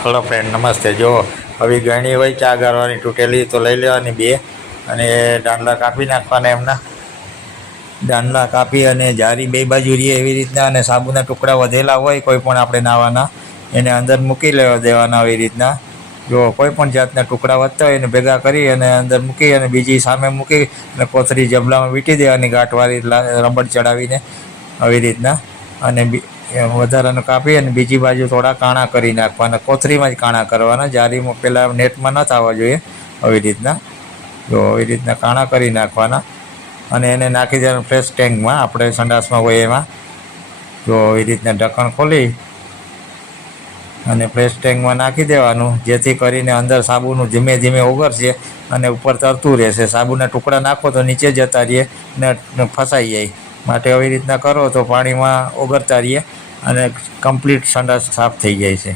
Hello friend, નમસ્તે. જો હવે ગળણી હોય ચા ગાળવાની તૂટેલી તો લઈ લેવાની બે, અને દાંડલા કાપી નાખવાના એમના. દાંડલા કાપી અને જારી બે બાજુ રહીએ એવી રીતના, અને સાબુના ટુકડા વધેલા હોય કોઈ પણ આપણે નાવાના એને અંદર મૂકી લેવા દેવાના એવી રીતના. જો કોઈ પણ જાતના ટુકડા વધતા હોય એને ભેગા કરી અને અંદર મૂકી, અને બીજી સામે મૂકી અને કોથળી જબલામાં વીંટી દેવાની ગાંઠવાળી રબડ ચડાવીને આવી રીતના. અને વધારાનું કાપી અને બીજી બાજુ થોડા કાણા કરી નાખવાના, કોથળીમાં જ કાણા કરવાના, જારીમાં પહેલાં નેટમાં ન થવા જોઈએ. આવી રીતના જો આવી રીતના કાણા કરી નાખવાના, અને એને નાખી દેવાનું ફ્રેશ ટેન્કમાં, આપણે સંડાસમાં હોય એમાં. જો આવી રીતના ઢક્કણ ખોલી અને ફ્રેશ ટેન્કમાં નાખી દેવાનું, જેથી કરીને અંદર સાબુનું ધીમે ધીમે ઓગળશે અને ઉપર તરતું રહેશે. સાબુના ટુકડા નાખો તો નીચે જતા રહીએ ને ફસાઈ જાય. માટે આવી રીતના કરો તો પાણીમાં ઓગળતા રહીએ અને કમ્પ્લીટ સંડાસ સાફ થઈ જાય છે.